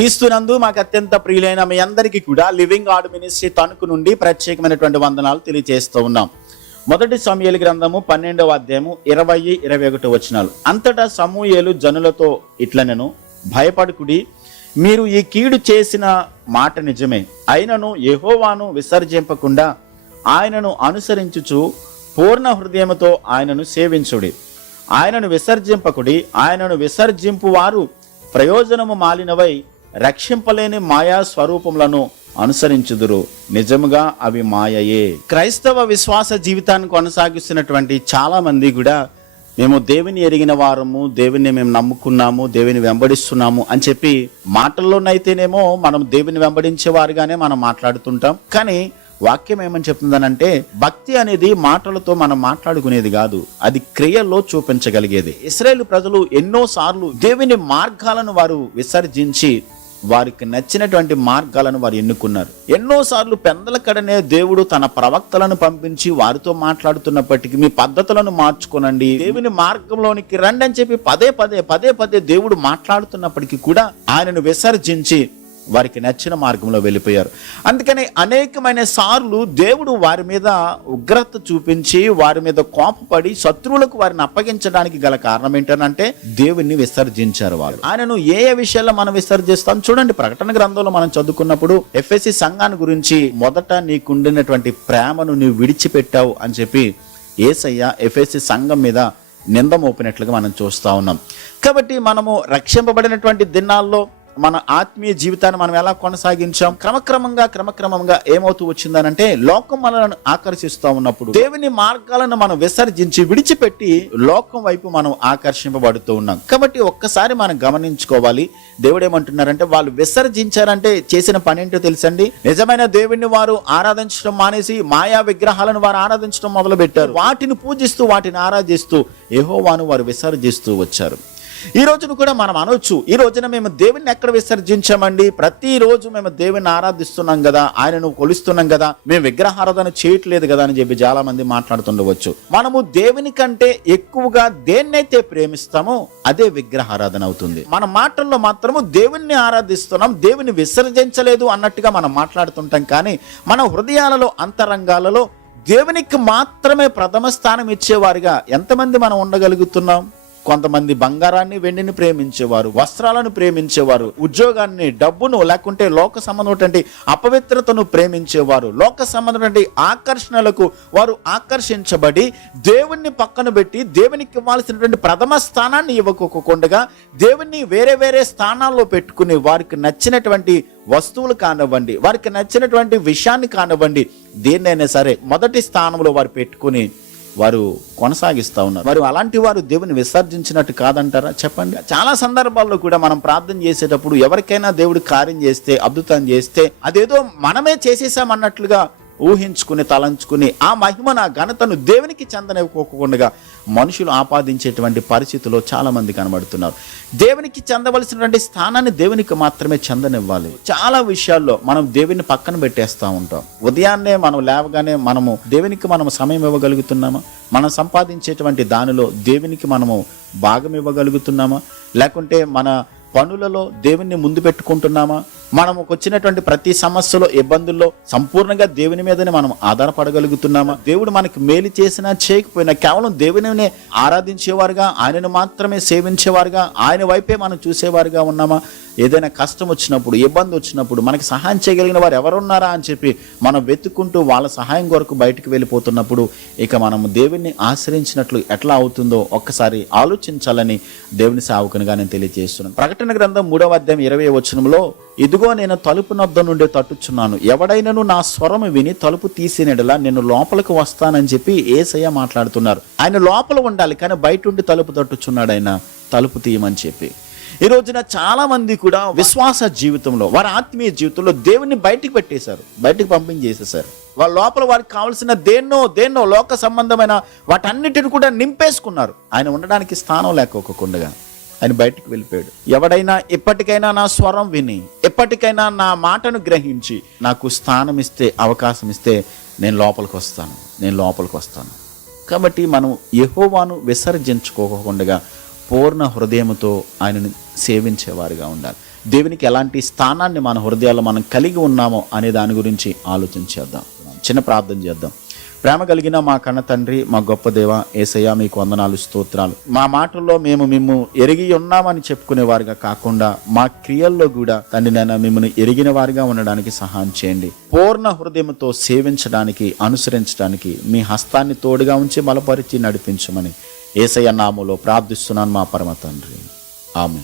క్రీస్తునందు మాకు అత్యంత ప్రియులైన మీ అందరికీ కూడా లివింగ్ ఆర్డ్ మినిస్ట్రీ తణుకు నుండి ప్రత్యేకమైనటువంటి వందనాలు తెలియజేస్తూ ఉన్నాం. మొదటి సమూహలు గ్రంథము పన్నెండవ అధ్యాయము ఇరవై ఇరవై ఒకటి వచనాలు. అంతటా సమూహలు జనులతో ఇట్లనెను భయపడుకుడి మీరు ఈ కీడు చేసిన మాట నిజమే. అయినను యహోవాను విసర్జింపకుండా ఆయనను అనుసరించుచు పూర్ణ హృదయముతో ఆయనను సేవించుడి. ఆయనను విసర్జింపకుడి ఆయనను విసర్జింపు వారు ప్రయోజనము మాలినవై రక్షింపలేని మాయా స్వరూపములను అనుసరించుదురు. నిజముగా అవి మాయయే. క్రైస్తవ విశ్వాస జీవితాన్ని కొనసాగిస్తున్నటువంటి చాలా మంది కూడా మేము దేవుని ఎరిగిన వారము దేవుని మేము నమ్ముకున్నాము దేవుని వెంబడిస్తున్నాము అని చెప్పి మాటల్లోనైతేనేమో మనం దేవుని వెంబడించే వారిగానే మనం మాట్లాడుతుంటాం. కానీ వాక్యం ఏమని చెప్తుందనంటే భక్తి అనేది మాటలతో మనం మాట్లాడుకునేది కాదు అది క్రియల్లో చూపించగలిగేది. ఇస్రాయేల్ ప్రజలు ఎన్నో సార్లు దేవుని మార్గాలను వారు విసర్జించి వారికి నచ్చినటువంటి మార్గాలను వారు ఎన్నుకున్నారు. ఎన్నోసార్లు పెందల కడనే దేవుడు తన ప్రవక్తలను పంపించి వారితో మాట్లాడుతున్నప్పటికీ మీ పద్ధతులను మార్చుకోనండి. దేవుని మార్గంలోనికి రండి అని చెప్పి పదే పదే పదే పదే దేవుడు మాట్లాడుతున్నప్పటికీ కూడా ఆయనను విసర్జించి వారికి నచ్చిన మార్గంలో వెళ్ళిపోయారు. అందుకని అనేకమైన సార్లు దేవుడు వారి మీద ఉగ్రత చూపించి వారి మీద కోపపడి శత్రువులకు వారిని అప్పగించడానికి గల కారణం ఏంటనంటే దేవుణ్ణి విసర్జించారు వారు. ఆయనను ఏ ఏ విషయాల్లో మనం విసర్జిస్తాం చూడండి ప్రకటన గ్రంథంలో మనం చదువుకున్నప్పుడు ఎఫ్ఎస్సి సంఘాన్ని గురించి మొదట నీకుండినటువంటి ప్రేమను నీవు విడిచిపెట్టావు అని చెప్పి ఏసయ్య ఎఫ్ఎస్సి సంఘం మీద నింద మోపినట్లుగా మనం చూస్తూ ఉన్నాం. కాబట్టి మనము రక్షింపబడినటువంటి దినాల్లో మన ఆత్మీయ జీవితాన్ని మనం ఎలా కొనసాగించాం? క్రమక్రమంగా క్రమక్రమంగా ఏమవుతూ వచ్చిందనంటే లోకం మనలను ఆకర్షిస్తూ ఉన్నప్పుడు దేవుని మార్గాలను మనం విసర్జించి విడిచిపెట్టి లోకం వైపు మనం ఆకర్షింపబడుతూ ఉన్నాం. కాబట్టి ఒక్కసారి మనం గమనించుకోవాలి. దేవుడు ఏమంటున్నారంటే వాళ్ళు విసర్జించారంటే చేసిన పని ఏంటో తెలుసండి? నిజమైన దేవుణ్ణి వారు ఆరాధించడం మానేసి మాయా విగ్రహాలను వారు ఆరాధించడం మొదలు పెట్టారు వాటిని పూజిస్తూ వాటిని ఆరాధిస్తూ యెహోవాను వారు విసర్జిస్తూ వచ్చారు. ఈ రోజును కూడా మనం అనొచ్చు. ఈ రోజున మేము దేవుణ్ణి ఎక్కడ విసర్జించామండి? ప్రతిరోజు మేము దేవుని ఆరాధిస్తున్నాం కదా ఆయనను కొలుస్తున్నాం కదా మేము విగ్రహారాధన చేయట్లేదు కదా అని చెప్పి చాలా మంది మాట్లాడుతుండవచ్చు. మనము దేవుని కంటే ఎక్కువగా దేన్నైతే ప్రేమిస్తామో అదే విగ్రహారాధన అవుతుంది. మన మాటల్లో మాత్రము దేవుణ్ణి ఆరాధిస్తున్నాం దేవుని విసర్జించలేదు అన్నట్టుగా మనం మాట్లాడుతుంటాం కానీ మన హృదయాలలో అంతరంగాలలో దేవునికి మాత్రమే ప్రథమ స్థానం ఇచ్చేవారిగా ఎంతమంది మనం ఉండగలుగుతున్నాం? కొంతమంది బంగారాన్ని వెండిని ప్రేమించేవారు వస్త్రాలను ప్రేమించేవారు ఉద్యోగాన్ని డబ్బును లేకుంటే లోక సంబంధమైనటువంటి అపవిత్రతను ప్రేమించేవారు. లోక సంబంధమైనటువంటి ఆకర్షణలకు వారు ఆకర్షించబడి దేవుణ్ణి పక్కన పెట్టి దేవునికి ఇవ్వాల్సినటువంటి ప్రథమ స్థానాన్ని ఇవ్వకోకుండా దేవుణ్ణి వేరే వేరే స్థానాల్లో పెట్టుకుని వారికి నచ్చినటువంటి వస్తువులు కానివ్వండి వారికి నచ్చినటువంటి విషయాన్ని కానివ్వండి దేన్నైనా సరే మొదటి స్థానంలో వారు పెట్టుకుని వారు కొనసాగిస్తూ ఉన్నారు. మరి అలాంటి వారు దేవుని విసర్జించినట్టు కాదంటారా? చెప్పండి. చాలా సందర్భాల్లో కూడా మనం ప్రార్థన చేసేటప్పుడు ఎవరికైనా దేవుడు కార్యం చేస్తే అద్భుతం చేస్తే అదేదో మనమే చేసేసామన్నట్లుగా ఊహించుకుని తలంచుకుని ఆ మహిమన ఘనతను దేవునికి చెందనివ్వకోకుండా మనుషులు ఆపాదించేటువంటి పరిస్థితిలో చాలామంది కనబడుతున్నారు. దేవునికి చెందవలసినటువంటి స్థానాన్ని దేవునికి మాత్రమే చెందనివ్వాలి. చాలా విషయాల్లో మనం దేవుని పక్కన పెట్టేస్తూ ఉంటాం. ఉదయాన్నే మనం లేవగానే మనము దేవునికి మనం సమయం ఇవ్వగలుగుతున్నామా? మనం సంపాదించేటువంటి దానిలో దేవునికి మనము భాగం ఇవ్వగలుగుతున్నామా? లేకుంటే మన పనులలో దేవుణ్ణి ముందు పెట్టుకుంటున్నామా? మనకు వచ్చినటువంటి ప్రతి సమస్యలో ఇబ్బందుల్లో సంపూర్ణంగా దేవుని మీదనే మనం ఆధారపడగలుగుతున్నామా? దేవుడు మనకి మేలు చేసినా చేయకపోయినా కేవలం దేవునినే ఆరాధించేవారుగా ఆయనను మాత్రమే సేవించేవారుగా ఆయన వైపే మనం చూసేవారుగా ఉన్నామా? ఏదైనా కష్టం వచ్చినప్పుడు ఇబ్బంది వచ్చినప్పుడు మనకి సహాయం చేయగలిగిన వారు ఎవరున్నారా అని చెప్పి మనం వెతుక్కుంటూ వాళ్ళ సహాయం కొరకు బయటకు వెళ్ళిపోతున్నప్పుడు ఇక మనము దేవుణ్ణి ఆశ్రయించినట్లు ఎట్లా అవుతుందో ఒక్కసారి ఆలోచించాలని దేవుని సావుకునిగా నేను తెలియజేస్తున్నాను. ప్రకటన గ్రంథం మూడవ అధ్యాయం ఇరవై వచనంలో ఇదిగో నేను తలుపు నొద్ద నుండి తట్టుచున్నాను. ఎవడైనను నా స్వరము విని తలుపు తీసినడలా నేను లోపలికి వస్తానని చెప్పి ఏసయ్య మాట్లాడుతున్నారు. ఆయన లోపల ఉండాలి కానీ బయట ఉండి తలుపు తట్టుచున్నాడు ఆయన. తలుపు తీయమని చెప్పి. ఈ రోజున చాలా మంది కూడా విశ్వాస జీవితంలో వారి ఆత్మీయ జీవితంలో దేవుని బయటికి పెట్టేశారు. బయటికి పంపించేసేసారు వాళ్ళ లోపల వారికి కావాల్సిన దేన్నో దేన్నో లోక సంబంధమైన వాటన్నిటిని కూడా నింపేసుకున్నారు. ఆయన ఉండడానికి స్థానం లేకోకుండా ఆయన బయటికి వెళ్ళిపోయాడు. ఎవడైనా ఇప్పటికైనా నా స్వరం విని ఎప్పటికైనా నా మాటను గ్రహించి నాకు స్థానం ఇస్తే అవకాశం ఇస్తే నేను లోపలికి వస్తాను నేను లోపలికి వస్తాను. కాబట్టి మనం యహోవాను విసర్జించుకోకుండా పూర్ణ హృదయముతో ఆయనను సేవించేవారుగా ఉండాలి. దేవునికి ఎలాంటి స్థానాన్ని మన హృదయాల్లో మనం కలిగి ఉన్నామో అనే దాని గురించి ఆలోచన చేద్దాం. చిన్న ప్రార్థన చేద్దాం. ప్రేమ కలిగిన మా కన్న తండ్రి మా గొప్ప దేవ ఏసయ్య మీకు వందనాలు స్తోత్రాలు. మా మాటల్లో మేము మిమ్ము ఎరిగి ఉన్నామని చెప్పుకునే వారిగా కాకుండా మా క్రియల్లో కూడా తండ్రి నేను మిమ్మల్ని ఎరిగిన వారిగా ఉండడానికి సహాయం చేయండి. పూర్ణ హృదయంతో సేవించడానికి అనుసరించడానికి మీ హస్తాన్ని తోడుగా ఉంచి బలపరిచి నడిపించమని ఏసయ్య నామలో ప్రార్థిస్తున్నాను మా పరమ తండ్రి. ఆమె